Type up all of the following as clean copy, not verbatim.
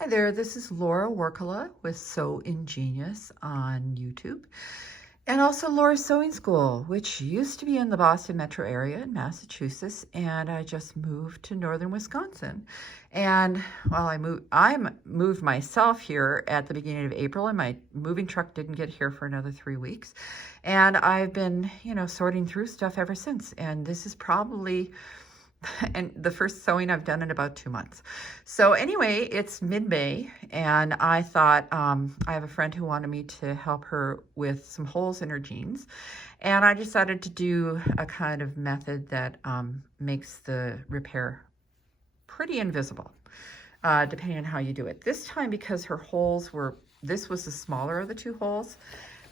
Hi there, this is Laura Workala with Sew Ingenious on YouTube, and also Laura's Sewing School, which used to be in the Boston metro area in Massachusetts, and I just moved to northern Wisconsin. And well, I moved myself here at the beginning of April, and my moving truck didn't get here for another 3 weeks. And I've been, sorting through stuff ever since, and this is probably and the first sewing I've done in about 2 months. So anyway, it's mid-May, and I thought I have a friend who wanted me to help her with some holes in her jeans, and I decided to do a kind of method that makes the repair pretty invisible, depending on how you do it. This time, because her holes this was the smaller of the two holes.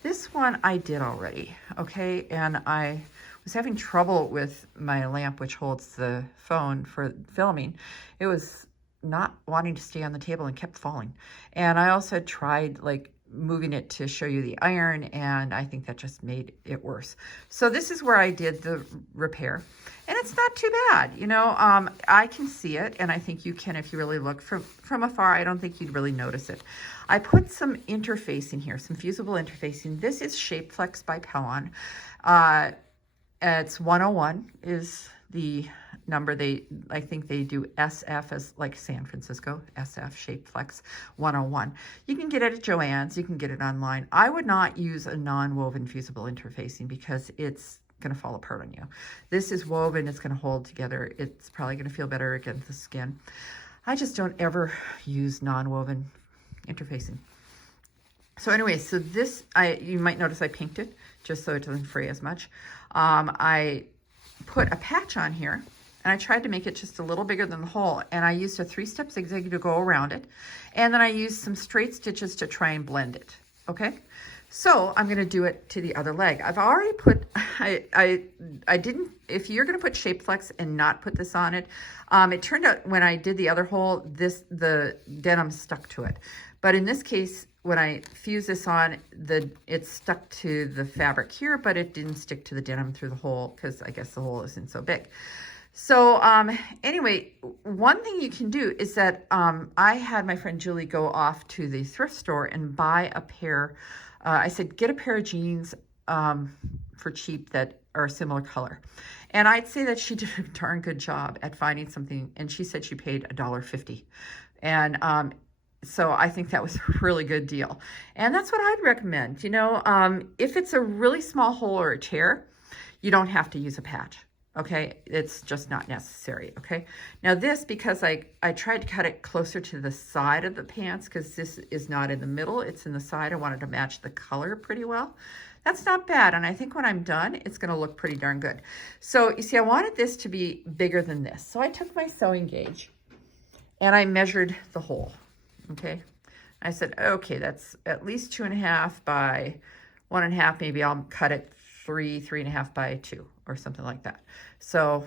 This one I did already, okay, and I was having trouble with my lamp, which holds the phone for filming. It was not wanting to stay on the table and kept falling. And I also had tried like moving it to show you the iron, and I think that just made it worse. So this is where I did the repair, and it's not too bad. I can see it, and I think you can if you really look from afar. I don't think you'd really notice it. I put some interfacing here, some fusible interfacing. This is Shape Flex by Pellon. It's 101 is the number. I think they do SF as like San Francisco, SF Shape Flex 101. You can get it at Joann's, you can get it online. I would not use a non-woven fusible interfacing because it's going to fall apart on you. This is woven, it's going to hold together. It's probably going to feel better against the skin. I just don't ever use non-woven interfacing. So anyway, so this, you might notice I pinked it just so it doesn't fray as much. I put a patch on here, and I tried to make it just a little bigger than the hole, and I used a 3-step zigzag to go around it, and then I used some straight stitches to try and blend it, okay? So I'm gonna do it to the other leg. I've already put, I didn't, if you're gonna put Shape Flex and not put this on it, it turned out when I did the other hole, the denim stuck to it. But in this case, when I fuse this on, it stuck to the fabric here, but it didn't stick to the denim through the hole because I guess the hole isn't so big. So anyway, one thing you can do is that I had my friend Julie go off to the thrift store and buy a pair. I said, get a pair of jeans for cheap that are a similar color. And I'd say that she did a darn good job at finding something. And she said she paid $1.50. And so I think that was a really good deal. And that's what I'd recommend. If it's a really small hole or a tear, you don't have to use a patch. Okay, it's just not necessary. Okay, now this, because I tried to cut it closer to the side of the pants because this is not in the middle, it's in the side. I wanted to match the color pretty well. That's not bad, and I think when I'm done, it's gonna look pretty darn good. So you see, I wanted this to be bigger than this. So I took my sewing gauge and I measured the hole, okay? I said, okay, that's at least 2.5 by 1.5, maybe I'll cut it 3.5 by 2 or something like that. So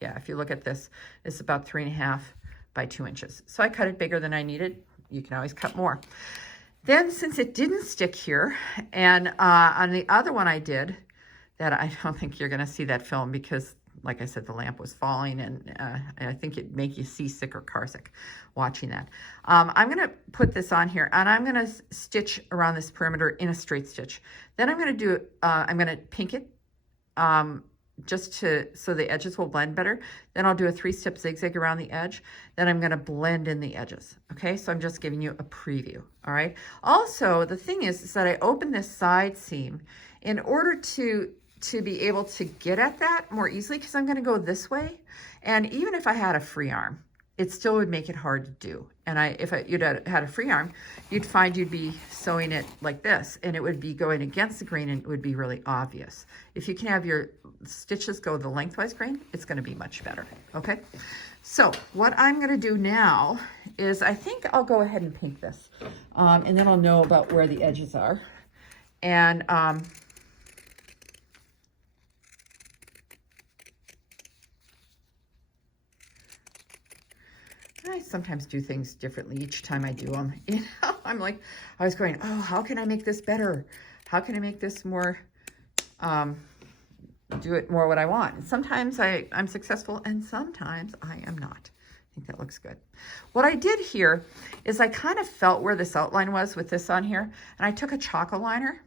yeah, if you look at this, it's about 3.5 by 2 inches. So I cut it bigger than I needed. You can always cut more. Then since it didn't stick here, and on the other one I did, that I don't think you're gonna see that film because like I said, the lamp was falling, and I think it'd make you seasick or carsick watching that. I'm gonna put this on here, and I'm gonna stitch around this perimeter in a straight stitch. Then I'm gonna do, I'm gonna pink it just so the edges will blend better. Then I'll do a 3-step zigzag around the edge. Then I'm gonna blend in the edges. Okay, so I'm just giving you a preview, all right? Also, the thing is that I open this side seam in order to be able to get at that more easily, because I'm going to go this way, and even if I had a free arm, it still would make it hard to do. And if you'd had a free arm, you'd find you'd be sewing it like this, and it would be going against the grain, and it would be really obvious. If you can have your stitches go the lengthwise grain, it's going to be much better. Okay, so what I'm going to do now is I think I'll go ahead and pink this, and then I'll know about where the edges are. And I sometimes do things differently each time I do them. I'm like, I was going, oh, how can I make this better? How can I make this more, do it more what I want? And sometimes I'm successful, and sometimes I am not. think that looks good. What I did here is I kind of felt where this outline was with this on here, and I took a chalk liner.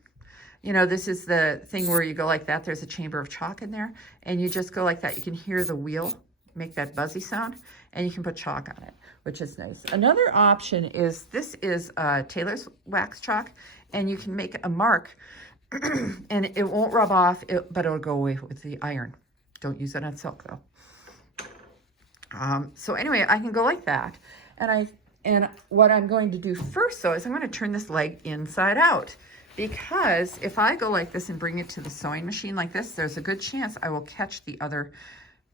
You know, this is the thing where you go like that. There's a chamber of chalk in there, and you just go like that. You can hear the wheel make that buzzy sound, and you can put chalk on it, which is nice. Another option is, this is Taylor's wax chalk, and you can make a mark, and it won't rub off, but it'll go away with the iron. Don't use it on silk, though. So anyway, I can go like that, and what I'm going to do first, though, is I'm going to turn this leg inside out, because if I go like this and bring it to the sewing machine like this, there's a good chance I will catch the other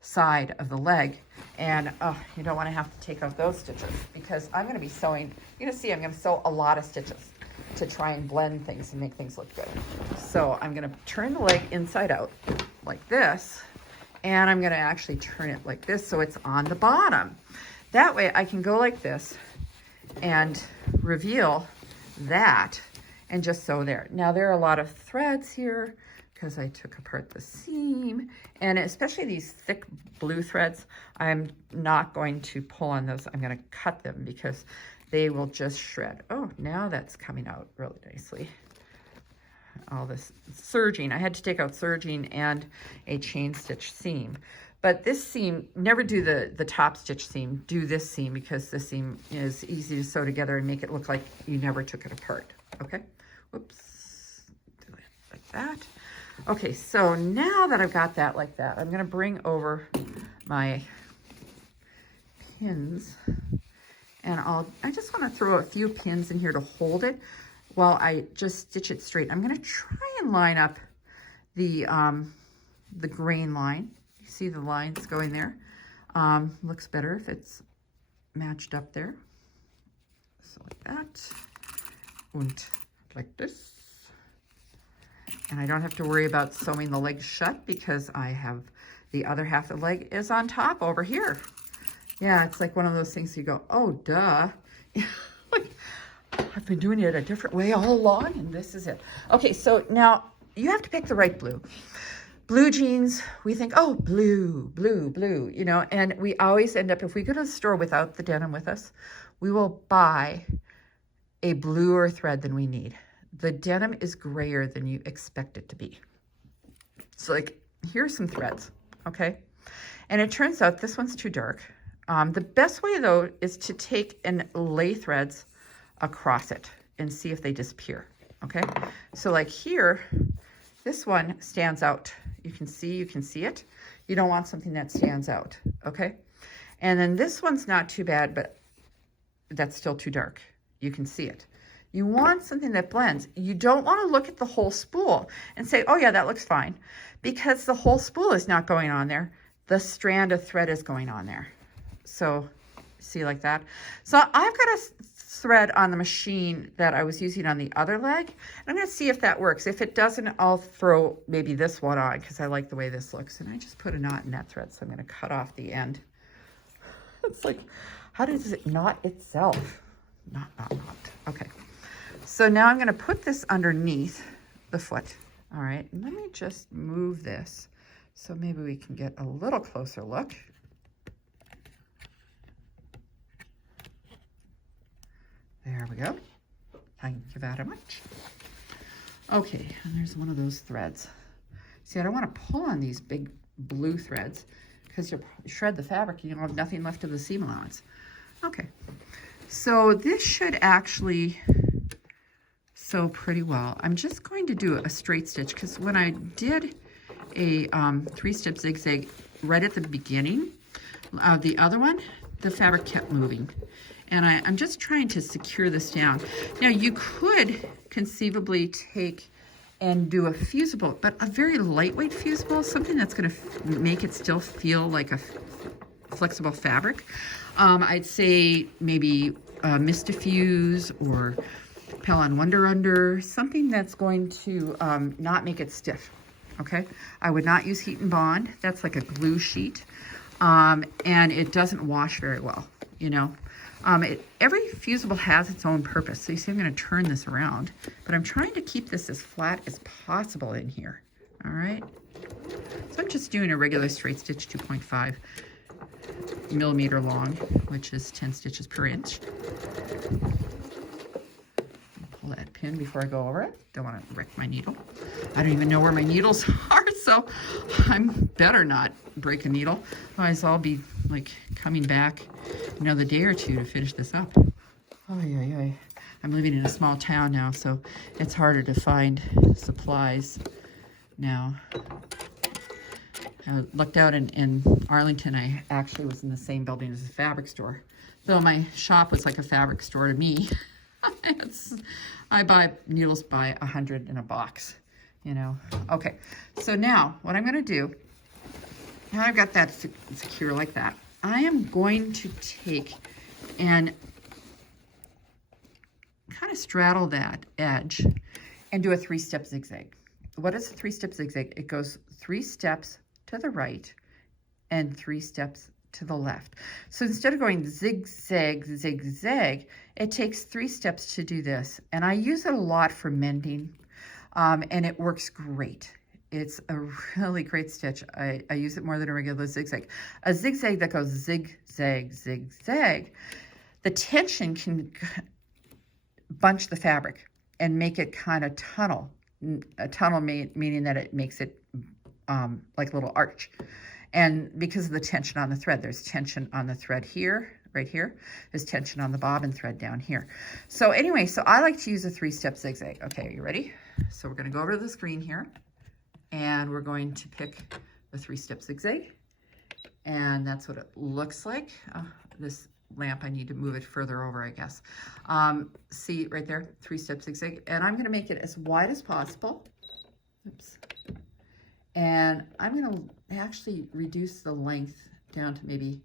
side of the leg, and you don't want to have to take out those stitches, because I'm going to be sewing, you're going to see I'm going to sew a lot of stitches to try and blend things and make things look good. So I'm going to turn the leg inside out like this, and I'm going to actually turn it like this so it's on the bottom. That way I can go like this and reveal that and just sew there. Now there are a lot of threads here because I took apart the seam, and especially these thick blue threads, I'm not going to pull on those. I'm going to cut them because they will just shred. Oh, now that's coming out really nicely. All this serging, I had to take out serging and a chain stitch seam. But this seam, never do the top stitch seam, do this seam, because this seam is easy to sew together and make it look like you never took it apart, okay? Whoops, do it like that. Okay, so now that I've got that like that, I'm gonna bring over my pins, and I just wanna throw a few pins in here to hold it while I just stitch it straight. I'm gonna try and line up the grain line. You see the lines going there? Looks better if it's matched up there. So like that, and like this. And I don't have to worry about sewing the leg shut because I have the other half of the leg is on top over here. Yeah, it's like one of those things you go, oh, duh. Like, I've been doing it a different way all along, and this is it. Okay, so now you have to pick the right blue. Blue jeans, we think, oh, blue, blue, blue, you know, and we always end up, if we go to the store without the denim with us, we will buy a bluer thread than we need. The denim is grayer than you expect it to be. So like, here's some threads, okay? And it turns out this one's too dark. The best way though is to take and lay threads across it and see if they disappear, okay? So like here, this one stands out. You can see it. You don't want something that stands out, okay? And then this one's not too bad, but that's still too dark. You can see it. You want something that blends. You don't want to look at the whole spool and say, oh yeah, that looks fine, because the whole spool is not going on there. The strand of thread is going on there. So see like that. So I've got a thread on the machine that I was using on the other leg. I'm going to see if that works. If it doesn't, I'll throw maybe this one on because I like the way this looks. And I just put a knot in that thread, so I'm going to cut off the end. It's like, how does it knot itself? Not. Okay. So now I'm going to put this underneath the foot. All right. Let me just move this so maybe we can get a little closer look. There we go. Thank you very much. Okay, and there's one of those threads. See, I don't want to pull on these big blue threads because you shred the fabric and you'll have nothing left of the seam allowance. Okay, so this should actually sew pretty well. I'm just going to do a straight stitch because when I did a 3-step zigzag right at the beginning of the other one, the fabric kept moving. And I'm just trying to secure this down. Now you could conceivably take and do a fusible, but a very lightweight fusible, something that's gonna make it still feel like a flexible fabric. I'd say maybe Mist-A-Fuse or Pell-On Wonder Under, something that's going to not make it stiff, okay? I would not use Heat and Bond. That's like a glue sheet. And it doesn't wash very well, you know? Every fusible has its own purpose. So you see I'm going to turn this around, but I'm trying to keep this as flat as possible in here. All right. So I'm just doing a regular straight stitch 2.5. millimeter long, which is 10 stitches per inch. Pull that pin before I go over it. Don't want to wreck my needle. I don't even know where my needles are, so I'm better not break a needle. Otherwise I'll be like coming back another day or two to finish this up. Oh, yeah. I'm living in a small town now, so it's harder to find supplies now. I looked out in Arlington. I actually was in the same building as a fabric store. Though my shop was like a fabric store to me. I buy needles by 100 in a box, you know. Okay, so now what I'm going to do, now I've got that secure like that, I am going to take and kind of straddle that edge and do a 3-step zigzag. What is a 3-step zigzag? It goes 3 steps to the right and 3 steps to the left. So instead of going zigzag, zigzag, it takes 3 steps to do this. And I use it a lot for mending, and it works great. It's a really great stitch. I use it more than a regular zigzag. A zigzag that goes zigzag, zigzag, the tension can bunch the fabric and make it kind of tunnel. A tunnel meaning that it makes it like a little arch. And because of the tension on the thread, there's tension on the thread here, right here. There's tension on the bobbin thread down here. So anyway, so I like to use a 3-step zigzag. Okay, are you ready? So we're going to go over to the screen here, and we're going to pick the 3-step zigzag. And that's what it looks like. This lamp, I need to move it further over, I guess. See right there, 3-step zigzag. And I'm going to make it as wide as possible. Oops. And I'm going to actually reduce the length down to maybe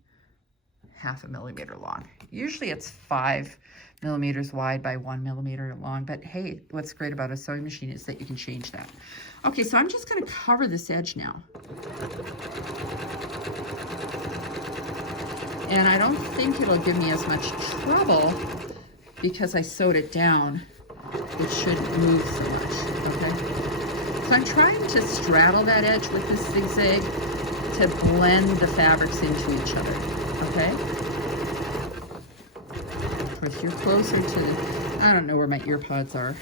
0.5 millimeter long. Usually it's 5 millimeters wide by 1 millimeter long, but hey, what's great about a sewing machine is that you can change that. Okay, so I'm just going to cover this edge now. And I don't think it'll give me as much trouble because I sewed it down. It shouldn't move so much, okay? So I'm trying to straddle that edge with this zigzag to blend the fabrics into each other, okay? Of course, you're closer to, I don't know where my ear pods are,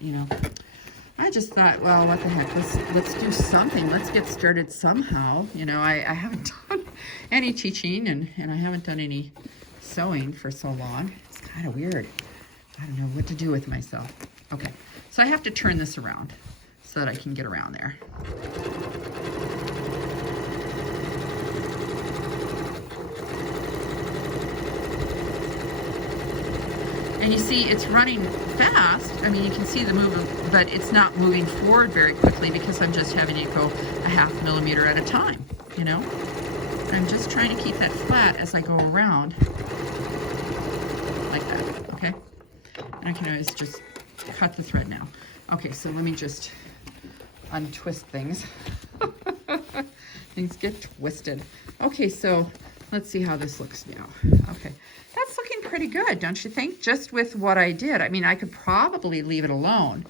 you know. I just thought, well, what the heck, let's do something. Let's get started somehow. You know, I haven't done any teaching and I haven't done any sewing for so long. It's kind of weird. I don't know what to do with myself. Okay, so I have to turn this around so that I can get around there. And you see it's running fast. I mean, you can see the movement, but it's not moving forward very quickly because I'm just having it go 0.5 millimeter at a time, you know? I'm just trying to keep that flat as I go around like that, okay? And I can always just cut the thread now. Okay, so let me just untwist things. Things get twisted. Okay, so let's see how this looks now. Okay, that's looking pretty good, don't you think? Just with what I did. I mean, I could probably leave it alone.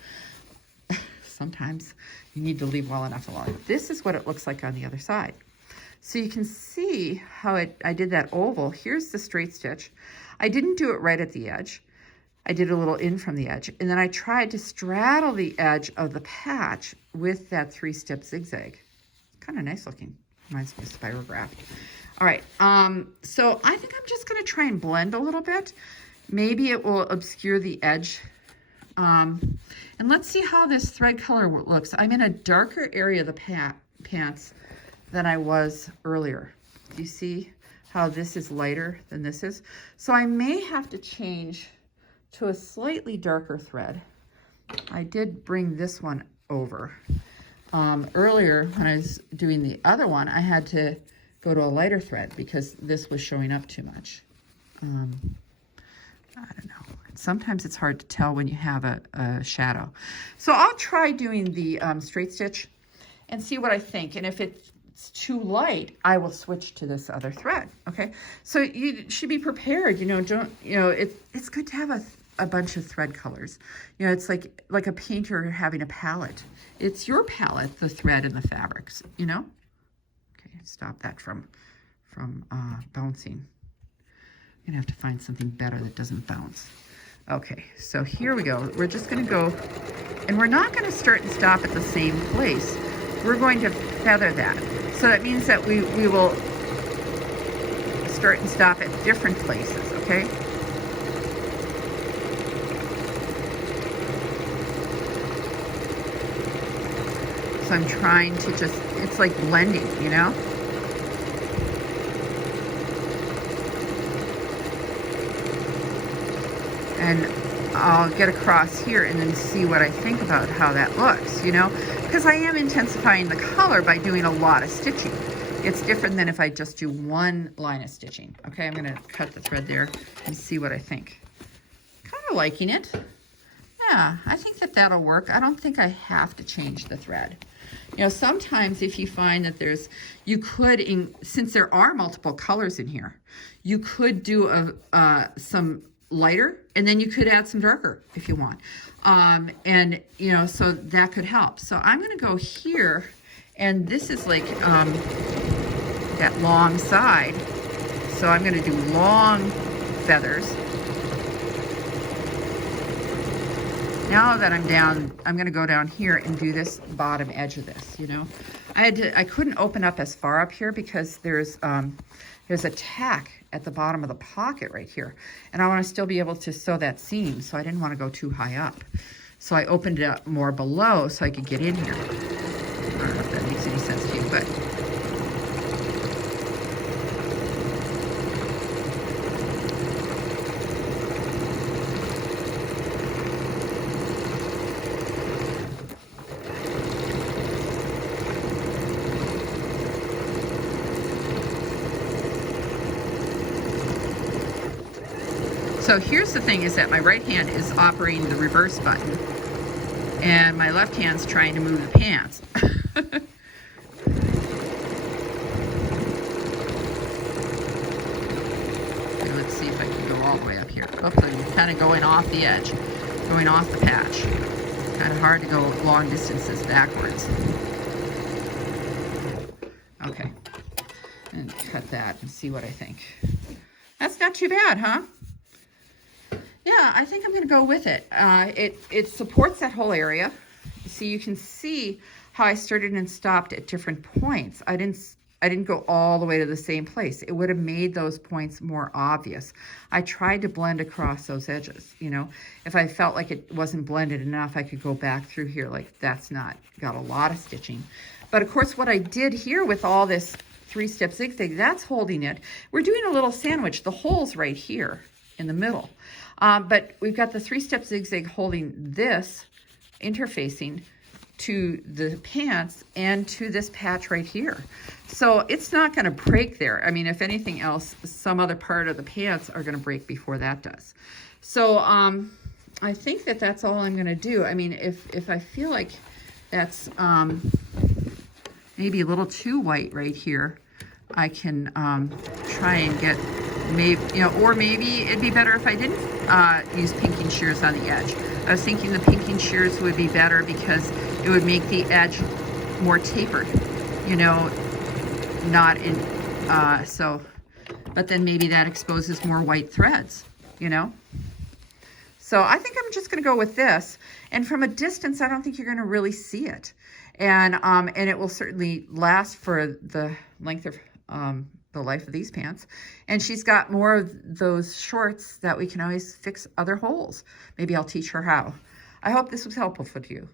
Sometimes you need to leave well enough alone. This is what it looks like on the other side. So you can see how I did that oval. Here's the straight stitch. I didn't do it right at the edge. I did a little in from the edge, and then I tried to straddle the edge of the patch with that 3-step zigzag. Kind of nice looking. Reminds me of spirograph. All right, so I think I'm just going to try and blend a little bit. Maybe it will obscure the edge. And let's see how this thread color looks. I'm in a darker area of the pants than I was earlier. Do you see how this is lighter than this is? So I may have to change to a slightly darker thread. I did bring this one over. Earlier when I was doing the other one, I had to go to a lighter thread because this was showing up too much. I don't know. Sometimes it's hard to tell when you have a shadow. So I'll try doing the straight stitch and see what I think. And if it's too light, I will switch to this other thread. Okay. So you should be prepared. You know, it's good to have a bunch of thread colors. You know, it's like a painter having a palette. It's your palette, the thread and the fabrics, you know? Okay, stop that from from bouncing. I'm gonna have to find something better that doesn't bounce. Okay, so here we go. We're just gonna go, and we're not gonna start and stop at the same place. We're going to feather that. So that means that we will start and stop at different places, okay? So I'm trying to just, it's like blending, you know? And I'll get across here and then see what I think about how that looks, you know? Because I am intensifying the color by doing a lot of stitching. It's different than if I just do one line of stitching. Okay, I'm gonna cut the thread there and see what I think. Kind of liking it. Yeah, I think that that'll work. I don't think I have to change the thread. You know, sometimes if you find that there's, you could, since there are multiple colors in here, you could do some lighter, and then you could add some darker if you want. And, you know, so that could help. So I'm going to go here, and this is like that long side. So I'm going to do long feathers. Now that I'm down, I'm going to go down here and do this bottom edge of this, you know. I couldn't open up as far up here because there's a tack at the bottom of the pocket right here. And I want to still be able to sew that seam, so I didn't want to go too high up. So I opened it up more below so I could get in here. I don't know if that makes any sense to you, but... So here's the thing, is that my right hand is operating the reverse button and my left hand's trying to move the pants. Okay, let's see if I can go all the way up here. Oops, I'm kind of going off the edge, going off the patch. Kind of hard to go long distances backwards. Okay, and cut that and see what I think. That's not too bad, huh? Yeah, I think I'm going to go with it. It supports that whole area. So you can see how I started and stopped at different points. I didn't go all the way to the same place. It would have made those points more obvious. I tried to blend across those edges, you know. If I felt like it wasn't blended enough, I could go back through here. Like, that's not got a lot of stitching. But of course, what I did here with all this 3-step zigzag, that's holding it. We're doing a little sandwich. The hole's right here in the middle. But we've got the 3-step zigzag holding this, interfacing to the pants and to this patch right here. So it's not going to break there. I mean, if anything else, some other part of the pants are going to break before that does. So I think that that's all I'm going to do. I mean, if I feel like that's maybe a little too white right here, I can try and get, maybe, you know, or maybe it'd be better if I didn't use pinking shears on the edge. I was thinking the pinking shears would be better because it would make the edge more tapered, you know, not in, but then maybe that exposes more white threads, you know. So I think I'm just going to go with this. And from a distance, I don't think you're going to really see it. And it will certainly last for the length of the life of these pants. And she's got more of those shorts that we can always fix other holes. Maybe I'll teach her how. I hope this was helpful for you.